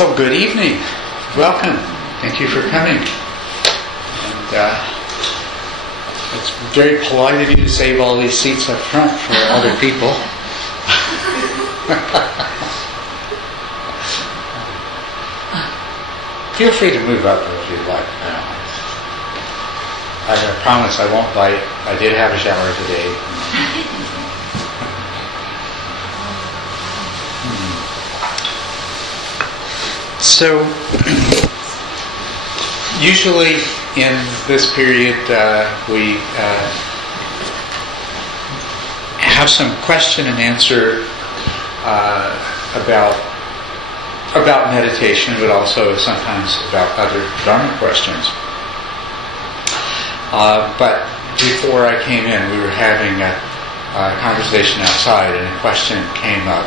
So good evening. Welcome. Thank you for coming. And it's very polite of you to save all these seats up front for other people. Feel free to move up if you'd like. I promise I won't bite. I did have a shower today. So, usually in this period we have some question and answer about meditation, but also sometimes about other Dharma questions. But before I came in, we were having a conversation outside, and a question came up,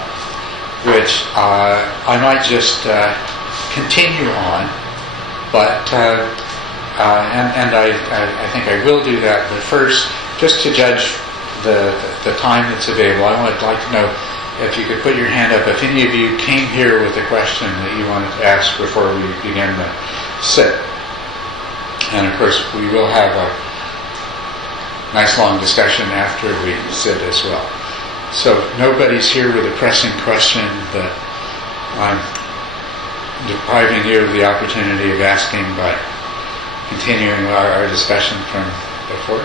which I might just continue on, but and I think I will do that. But first, just to judge the time that's available, I would like to know if you could put your hand up if any of you came here with a question that you wanted to ask before we begin the sit. And of course, we will have a nice long discussion after we sit as well. So nobody's here with a pressing question that I'm depriving you of the opportunity of asking by continuing our discussion from before?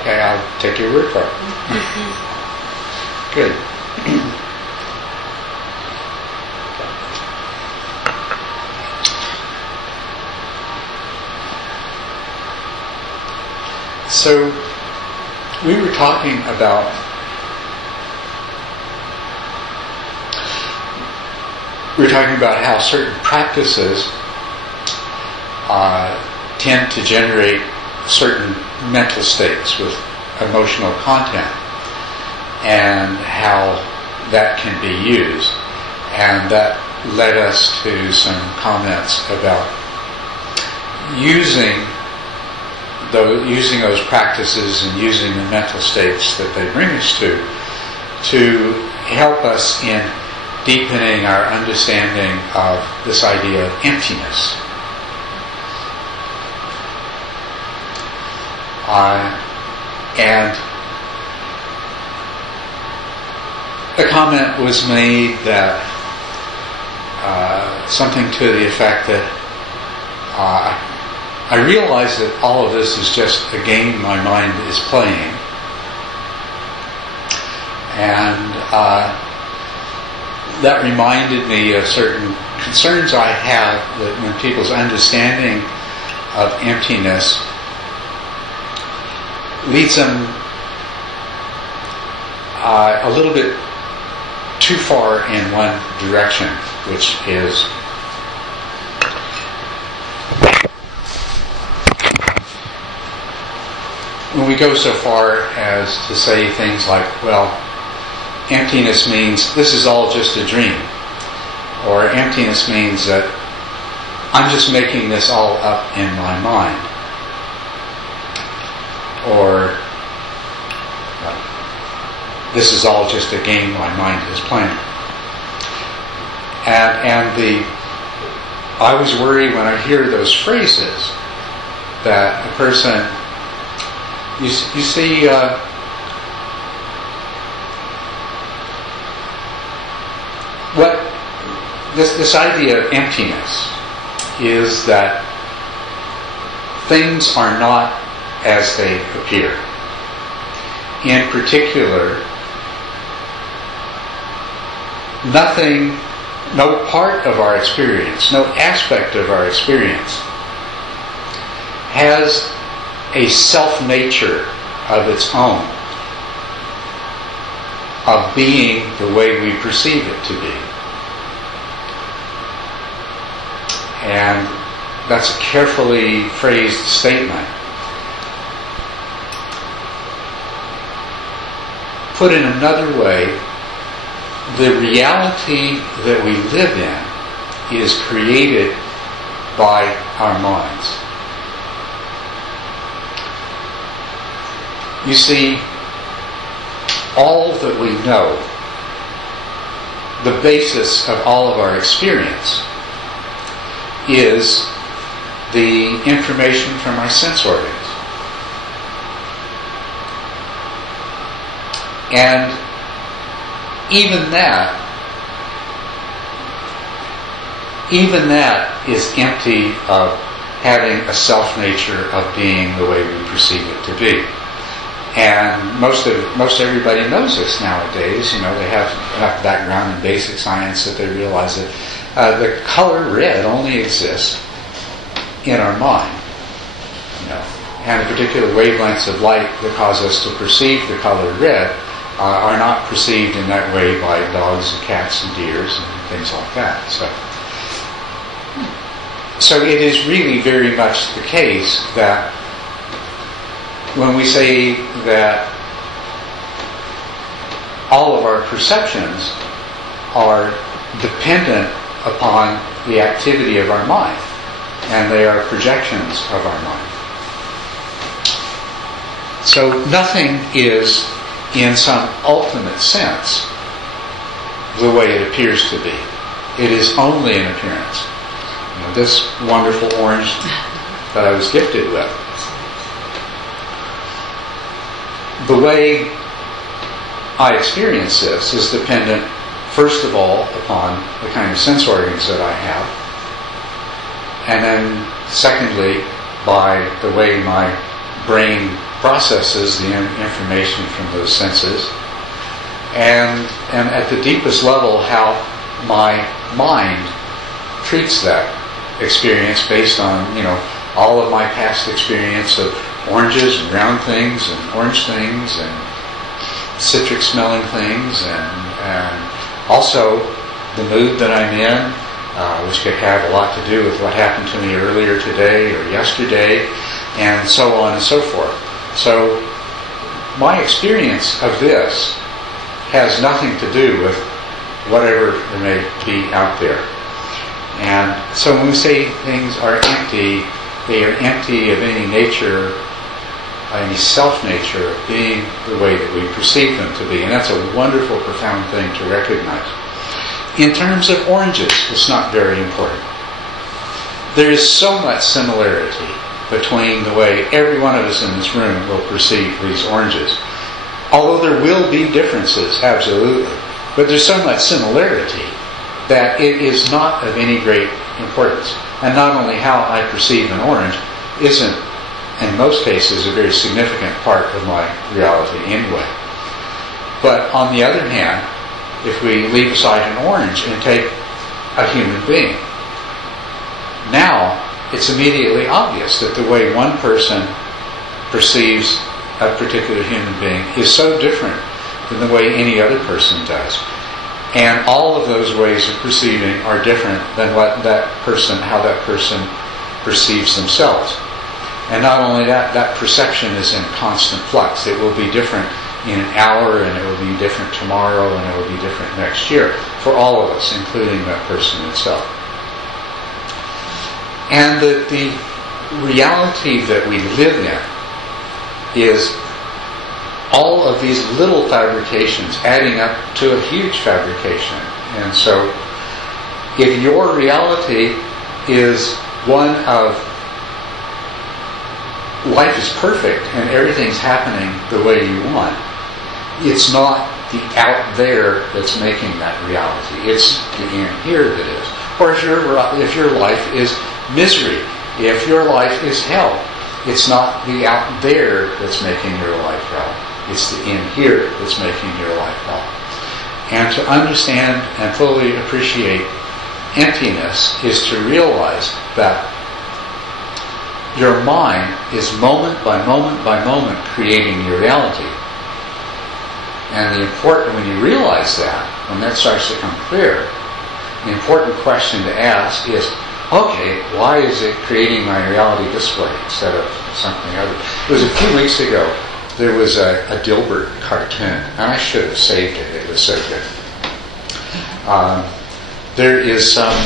Okay, I'll take your word for it. Good. So, we were talking about how certain practices tend to generate certain mental states with emotional content, and how that can be used. And that led us to some comments about using those practices and using the mental states that they bring us to help us in deepening our understanding of this idea of emptiness. And a comment was made that something to the effect that I realize that all of this is just a game my mind is playing, and that reminded me of certain concerns I have that when people's understanding of emptiness leads them a little bit too far in one direction, which is when we go so far as to say things like, well, emptiness means this is all just a dream, or emptiness means that I'm just making this all up in my mind, or this is all just a game my mind is playing. And I always worry when I hear those phrases that a person, you see, what this idea of emptiness is that things are not as they appear. In particular, nothing, no part of our experience, no aspect of our experience has a self-nature of its own, of being the way we perceive it to be. And that's a carefully phrased statement. Put in another way, the reality that we live in is created by our minds. You see, all that we know the basis of all of our experience is the information from our sense organs. And even that is empty of having a self-nature of being the way we perceive it to be. And most everybody knows this nowadays. You know, they have enough background in basic science that they realize that the color red only exists in our mind. You know, and the particular wavelengths of light that cause us to perceive the color red are not perceived in that way by dogs and cats and deers and things like that. So it is really very much the case that when we say that all of our perceptions are dependent upon the activity of our mind, and they are projections of our mind. So nothing is, in some ultimate sense, the way it appears to be. It is only an appearance. You know, this wonderful orange that I was gifted with, the way I experience this is dependent, first of all, upon the kind of sense organs that I have, and then secondly, by the way my brain processes the information from those senses, and at the deepest level, how my mind treats that experience based on, you know, all of my past experience of oranges and round things and orange things and citric smelling things, and also the mood that I'm in, which could have a lot to do with what happened to me earlier today or yesterday, and so on and so forth. So my experience of this has nothing to do with whatever there may be out there. And so when we say things are empty, they are empty of any nature, any self-nature of being the way that we perceive them to be. And that's a wonderful, profound thing to recognize. In terms of oranges, it's not very important. There is so much similarity between the way every one of us in this room will perceive these oranges. Although there will be differences, absolutely. But there's so much similarity that it is not of any great importance. And not only how I perceive an orange isn't, in most cases, a very significant part of my reality anyway. But on the other hand, if we leave aside an orange and take a human being, now it's immediately obvious that the way one person perceives a particular human being is so different than the way any other person does. And all of those ways of perceiving are different than how that person perceives themselves. And not only that, that perception is in constant flux. It will be different in an hour, and it will be different tomorrow, and it will be different next year for all of us, including that person itself. And that the reality that we live in is all of these little fabrications adding up to a huge fabrication. And so if your reality is one of life is perfect and everything's happening the way you want, it's not the out there that's making that reality. It's the in here that is. Or if your life is misery, if your life is hell, it's not the out there that's making your life hell. It's the in here that's making your life hell. And to understand and fully appreciate emptiness is to realize that your mind is moment by moment by moment creating your reality. And when you realize that, when that starts to come clear, the important question to ask is, okay, why is it creating my reality this way instead of something other? It was a few weeks ago, there was a Dilbert cartoon, and I should have saved it. It was so good. There is some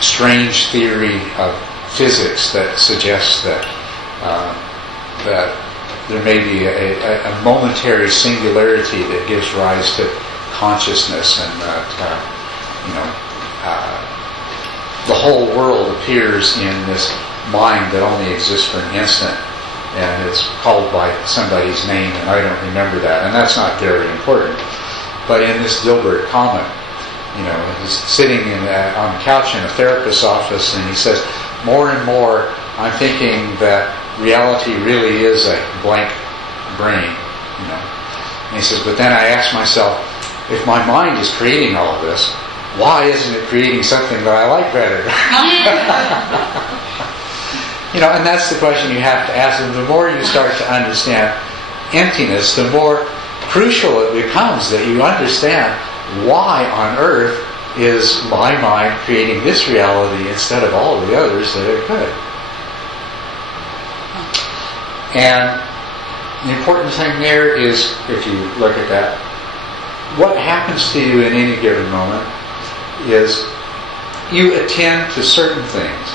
strange theory of physics that suggests that that there may be a momentary singularity that gives rise to consciousness, and that the whole world appears in this mind that only exists for an instant, and it's called by somebody's name, and I don't remember that, and that's not very important. But in this Dilbert comic, he's sitting on the couch in a therapist's office, and he says, more and more, I'm thinking that reality really is a blank brain, And he says, but then I ask myself, if my mind is creating all of this, why isn't it creating something that I like better? And that's the question you have to ask. And the more you start to understand emptiness, the more crucial it becomes that you understand why on earth is my mind creating this reality instead of all the others that it could. And the important thing there is, if you look at that, what happens to you in any given moment is you attend to certain things.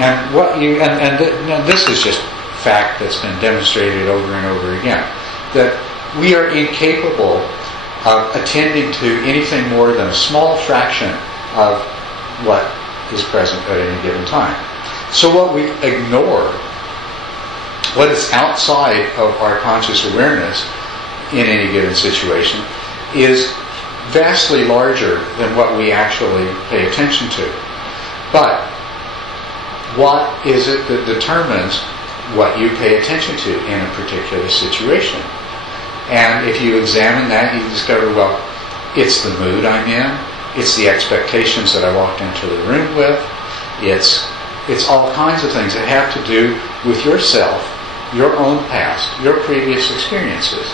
And this is just fact that's been demonstrated over and over again, that we are incapable of attending to anything more than a small fraction of what is present at any given time. So what we ignore, what is outside of our conscious awareness in any given situation, is vastly larger than what we actually pay attention to. But what is it that determines what you pay attention to in a particular situation? And if you examine that, you discover, well, it's the mood I'm in, it's the expectations that I walked into the room with, it's all kinds of things that have to do with yourself, your own past, your previous experiences.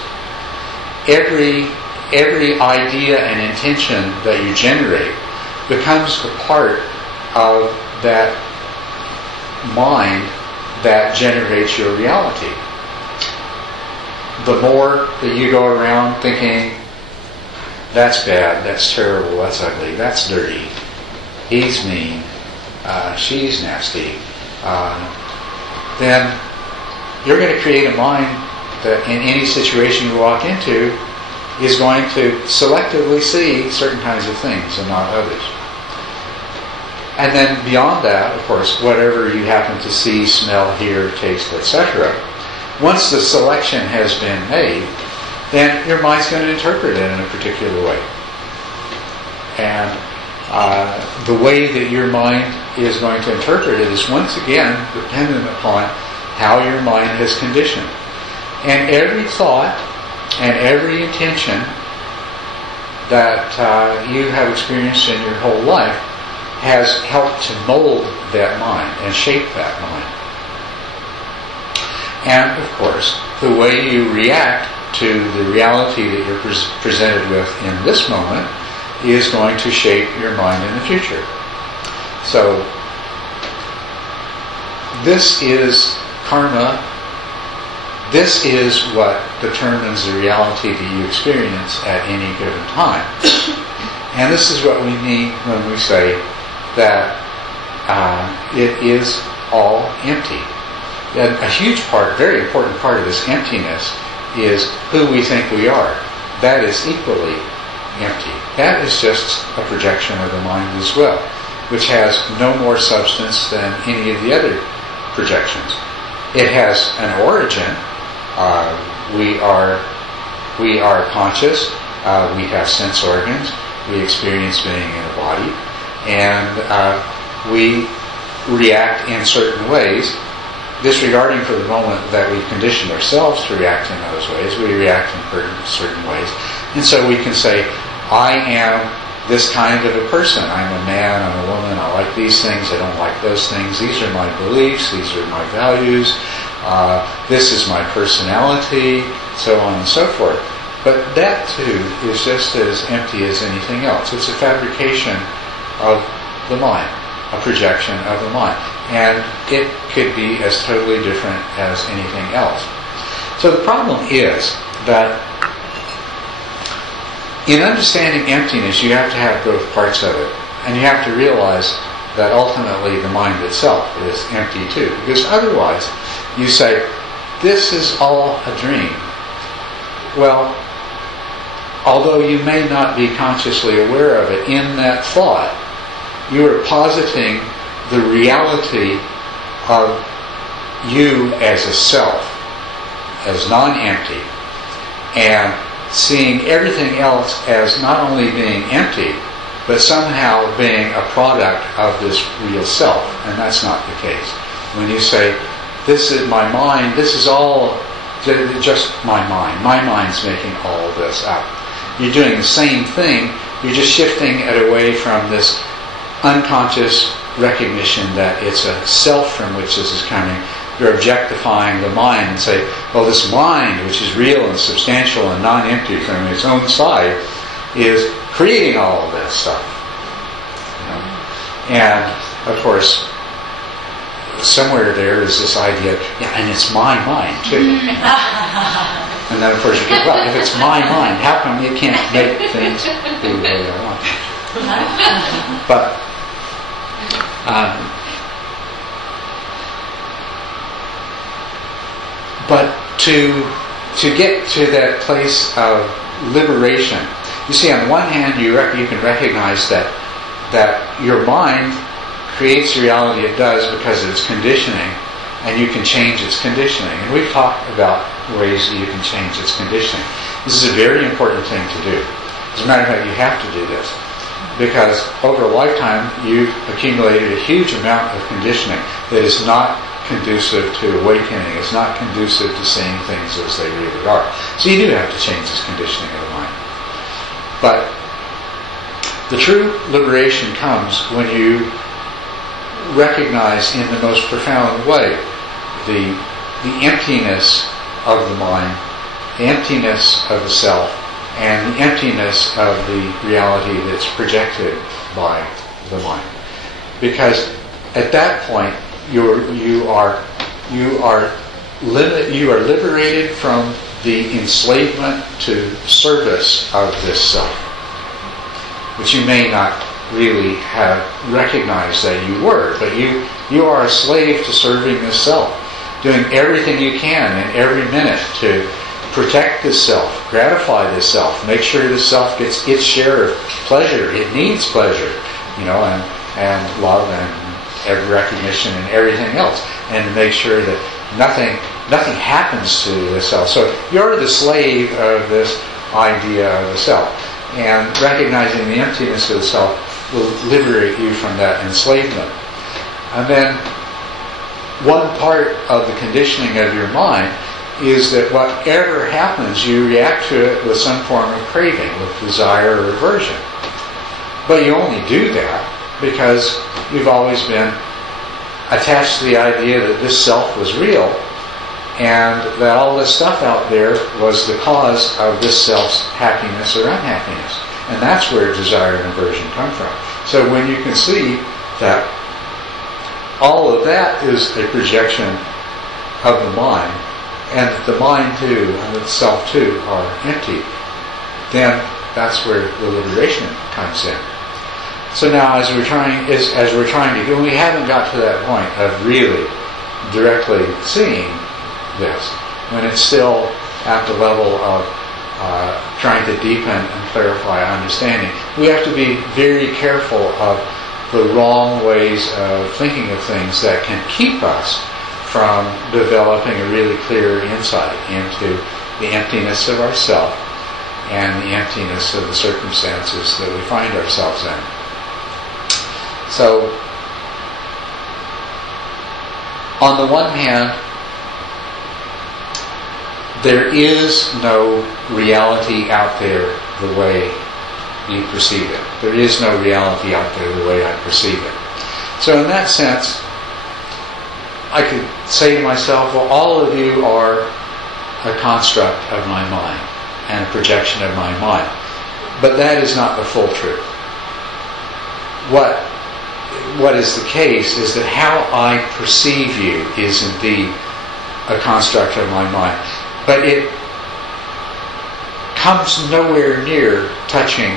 Every idea and intention that you generate becomes a part of that mind that generates your reality. The more that you go around thinking, that's bad, that's terrible, that's ugly, that's dirty, he's mean, she's nasty, then you're going to create a mind that in any situation you walk into is going to selectively see certain kinds of things and not others. And then beyond that, of course, whatever you happen to see, smell, hear, taste, etc., once the selection has been made, then your mind's going to interpret it in a particular way. And the way that your mind is going to interpret it is once again dependent upon how your mind has conditioned. And every thought and every intention that you have experienced in your whole life has helped to mold that mind and shape that mind. And, of course, the way you react to the reality that you're presented with in this moment is going to shape your mind in the future. So, this is karma. This is what determines the reality that you experience at any given time. And this is what we mean when we say that it is all empty. And a huge part, very important part of this emptiness is who we think we are. That is equally empty. That is just a projection of the mind as well, which has no more substance than any of the other projections. It has an origin. We are conscious. We have sense organs. We experience being in a body, and we react in certain ways, disregarding for the moment that we've conditioned ourselves to react in those ways. We react in certain ways, and so we can say, I am this kind of a person. I'm a man, I'm a woman, I like these things, I don't like those things. These are my beliefs, these are my values, this is my personality, so on and so forth. But that too is just as empty as anything else. It's a fabrication of the mind, a projection of the mind. And it could be as totally different as anything else. So the problem is that in understanding emptiness, you have to have both parts of it. And you have to realize that ultimately the mind itself is empty too. Because otherwise, you say, this is all a dream. Well, although you may not be consciously aware of it, in that thought, you are positing the reality of you as a self, as non-empty, and seeing everything else as not only being empty, but somehow being a product of this real self. And that's not the case. When you say, this is my mind, this is all just my mind. My mind's making all this up. You're doing the same thing, you're just shifting it away from this unconscious recognition that it's a self from which this is coming. You're objectifying the mind and say, well, this mind, which is real and substantial and non-empty from its own side, is creating all of that stuff. And, of course, somewhere there is this idea, yeah, and it's my mind, too. And then, of course, you go, well, if it's my mind, how come you can't make things be the way I want them to? But to get to that place of liberation, you see, on the one hand, you can recognize that your mind creates the reality it does because of its conditioning, and you can change its conditioning. And we've talked about ways that you can change its conditioning. This is a very important thing to do. As a matter of fact, you have to do this, because over a lifetime you've accumulated a huge amount of conditioning that is not conducive to awakening. It's not conducive to seeing things as they really are. So you do have to change this conditioning of the mind. But the true liberation comes when you recognize in the most profound way the emptiness of the mind, the emptiness of the self, and the emptiness of the reality that's projected by the mind. Because at that point, you are liberated from the enslavement to service of this self, which you may not really have recognized that you were, but you are a slave to serving this self, doing everything you can in every minute to protect this self, gratify this self, make sure this self gets its share of pleasure. It needs pleasure, and love and recognition and everything else, and to make sure that nothing happens to the self. So you're the slave of this idea of the self, and recognizing the emptiness of the self will liberate you from that enslavement. And then one part of the conditioning of your mind is that whatever happens, you react to it with some form of craving, with desire or aversion. But you only do that because you've always been attached to the idea that this self was real, and that all this stuff out there was the cause of this self's happiness or unhappiness. And that's where desire and aversion come from. So when you can see that all of that is a projection of the mind, and the mind too and the self too are empty, then that's where the liberation comes in. So now as we're trying to go, we haven't got to that point of really directly seeing this, when it's still at the level of trying to deepen and clarify understanding. We have to be very careful of the wrong ways of thinking of things that can keep us from developing a really clear insight into the emptiness of ourself and the emptiness of the circumstances that we find ourselves in. So, on the one hand, there is no reality out there the way you perceive it. There is no reality out there the way I perceive it. So in that sense, I could say to myself, well, all of you are a construct of my mind and a projection of my mind. But that is not the full truth. What is the case is that how I perceive you is indeed a construct of my mind. But it comes nowhere near touching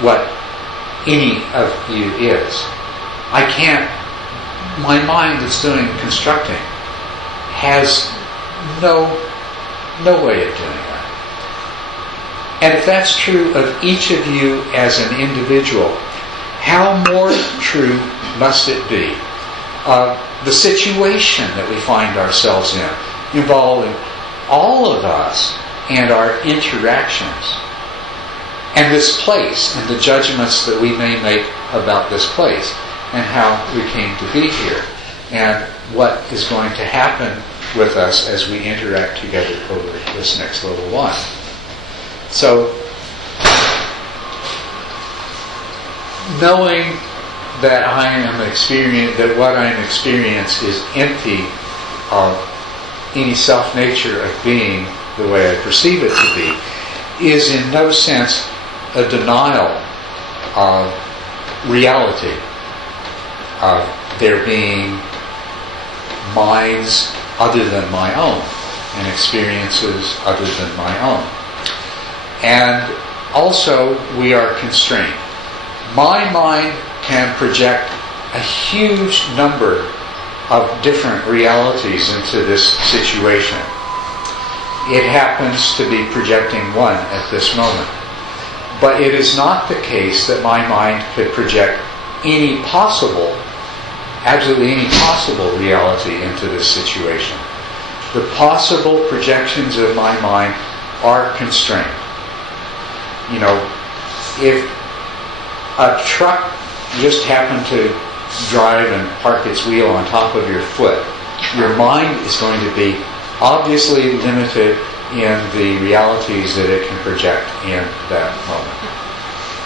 what any of you is. I can't my mind that's doing constructing has no way of doing that. And if that's true of each of you as an individual, how more true must it be of the situation that we find ourselves in, involving all of us and our interactions, and this place, and the judgments that we may make about this place, and how we came to be here, and what is going to happen with us as we interact together over this next little while. So, knowing that that what I am experiencing is empty of any self-nature of being the way I perceive it to be, is in no sense a denial of reality, of there being minds other than my own and experiences other than my own. And also, we are constrained. My mind can project a huge number of different realities into this situation. It happens to be projecting one at this moment. But it is not the case that my mind could project absolutely any possible reality into this situation. The possible projections of my mind are constrained. You know, if a truck just happened to drive and park its wheel on top of your foot, your mind is going to be obviously limited in the realities that it can project in that moment.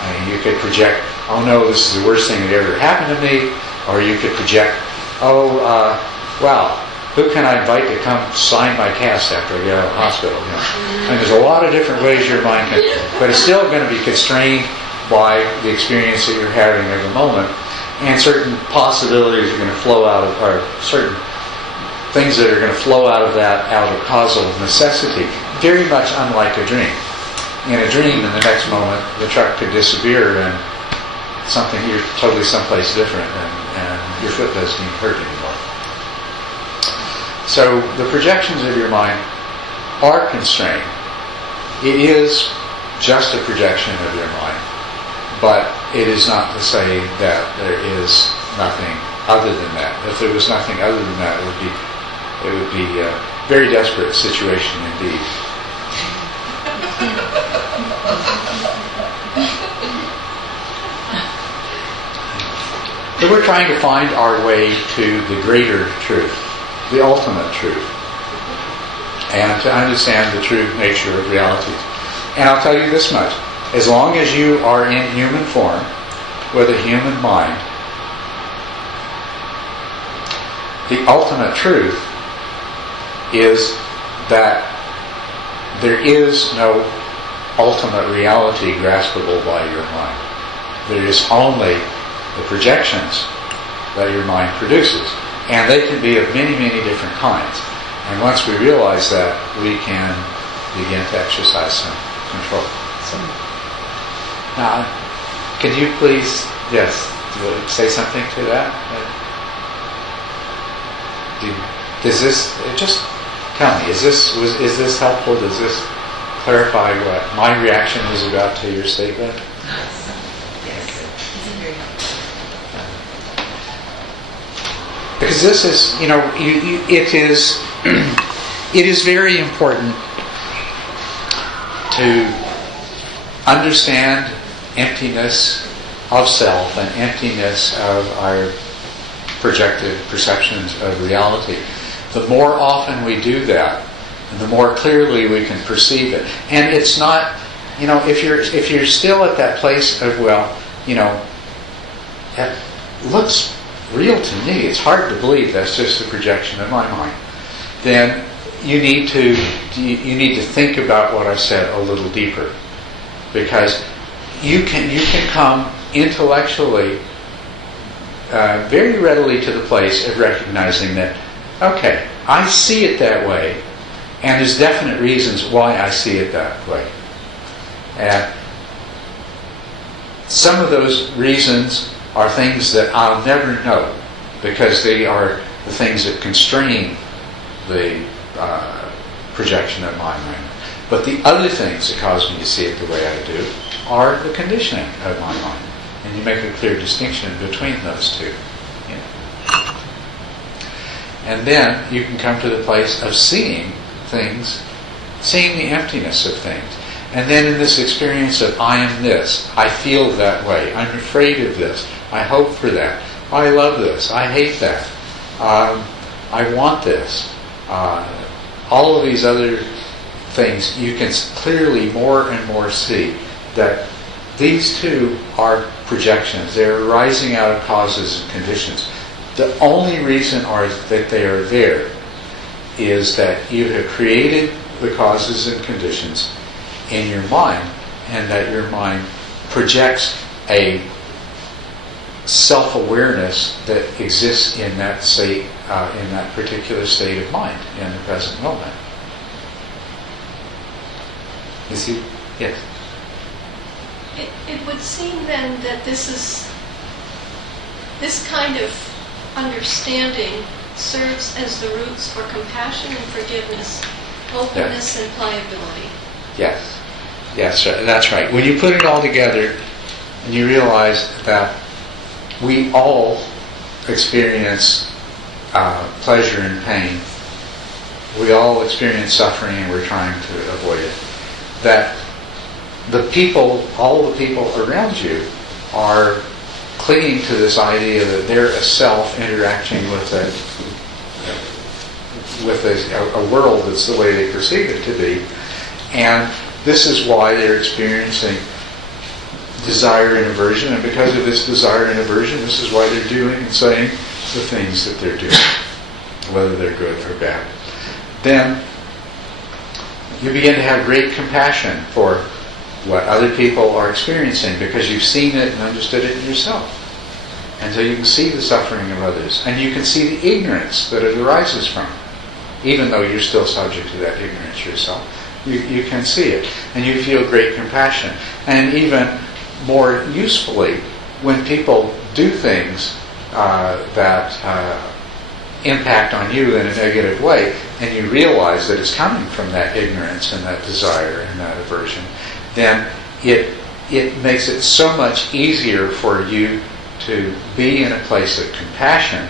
I mean, you could project, oh no, this is the worst thing that ever happened to me, or you could project, wow, who can I invite to come sign my cast after I get out of the hospital? You know? And there's a lot of different ways your mind can, but it's still going to be constrained by the experience that you're having at the moment, and certain possibilities are going to flow out of, or certain things that are going to flow out of that, out of causal necessity, very much unlike a dream. In a dream, in the next moment, the truck could disappear and you're totally someplace different, and your foot doesn't even hurt anymore. So the projections of your mind are constrained. It is just a projection of your mind, but it is not to say that there is nothing other than that. If there was nothing other than that, it would be a very desperate situation indeed. So we're trying to find our way to the greater truth, the ultimate truth, and to understand the true nature of reality. And I'll tell you this much. As long as you are in human form, with a human mind, the ultimate truth is that there is no ultimate reality graspable by your mind. There is only the projections that your mind produces. And they can be of many, many different kinds. And once we realize that, we can begin to exercise some control. So, now, could you please, yes, say something to that? Does this, just tell me, is this helpful? Does this clarify what my reaction was about to your statement? Because this is, it is very important to understand emptiness of self and emptiness of our projected perceptions of reality. The more often we do that, the more clearly we can perceive it. And it's not, if you're still at that place of, that looks real to me, it's hard to believe that's just a projection in my mind, then you need to think about what I said a little deeper, because you can come intellectually very readily to the place of recognizing that, okay, I see it that way, and there's definite reasons why I see it that way. And some of those reasons are things that I'll never know because they are the things that constrain the projection of my mind. But the other things that cause me to see it the way I do are the conditioning of my mind. And you make a clear distinction between those two. And then you can come to the place of seeing things, seeing the emptiness of things. And then in this experience of I am this, I feel that way, I'm afraid of this, I hope for that, I love this, I hate that, I want this, all of these other things, you can clearly more and more see that these two are projections. They're arising out of causes and conditions. The only reason that they are there is that you have created the causes and conditions in your mind, and that your mind projects a self-awareness that exists in that state, in that particular state of mind in the present moment. You see? Yes. It would seem then that this kind of understanding serves as the roots for compassion and forgiveness, openness and pliability. Yes. Yes, that's right. When you put it all together and you realize that we all experience pleasure and pain, we all experience suffering and we're trying to avoid it, that all the people around you are clinging to this idea that they're a self interacting with a world that's the way they perceive it to be. And this is why they're experiencing desire and aversion. And because of this desire and aversion, this is why they're doing and saying the things that they're doing, whether they're good or bad. Then you begin to have great compassion for what other people are experiencing because you've seen it and understood it in yourself. And so you can see the suffering of others. And you can see the ignorance that it arises from. Even though you're still subject to that ignorance yourself, you can see it. And you feel great compassion. And even more usefully, when people do things that impact on you in a negative way, and you realize that it's coming from that ignorance and that desire and that aversion, then it makes it so much easier for you to be in a place of compassion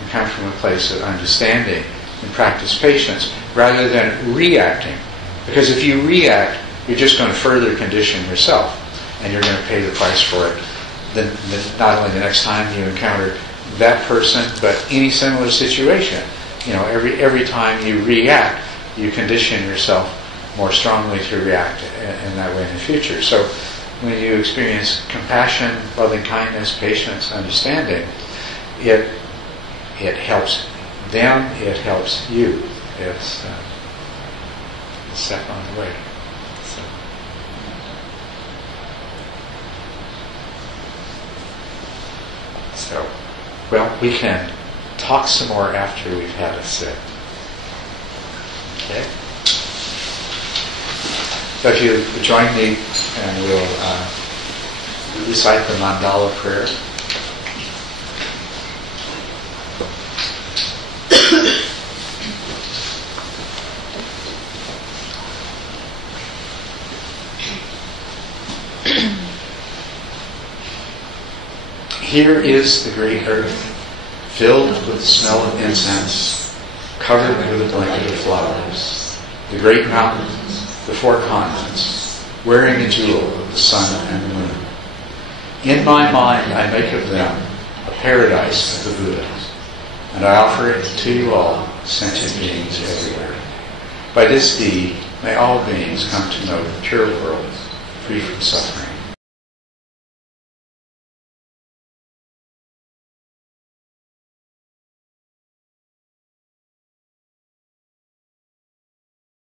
and come from a place of understanding and practice patience rather than reacting. Because if you react, you're just going to further condition yourself and you're going to pay the price for it. Then not only the next time you encounter that person, but any similar situation. Every time you react, you condition yourself more strongly to react in that way in the future. So when you experience compassion, loving kindness, patience, understanding, it helps them, it helps you. It's a step on the way. So, well, we can talk some more after we've had a sip. Okay? So if you join me and we'll recite the mandala prayer. Here is the great earth, filled with the smell of incense, covered with a blanket of flowers. The great mountains, the four continents, wearing a jewel of the sun and the moon. In my mind I make of them a paradise of the Buddhas, and I offer it to you all, sentient beings everywhere. By this deed, may all beings come to know the pure world, free from suffering.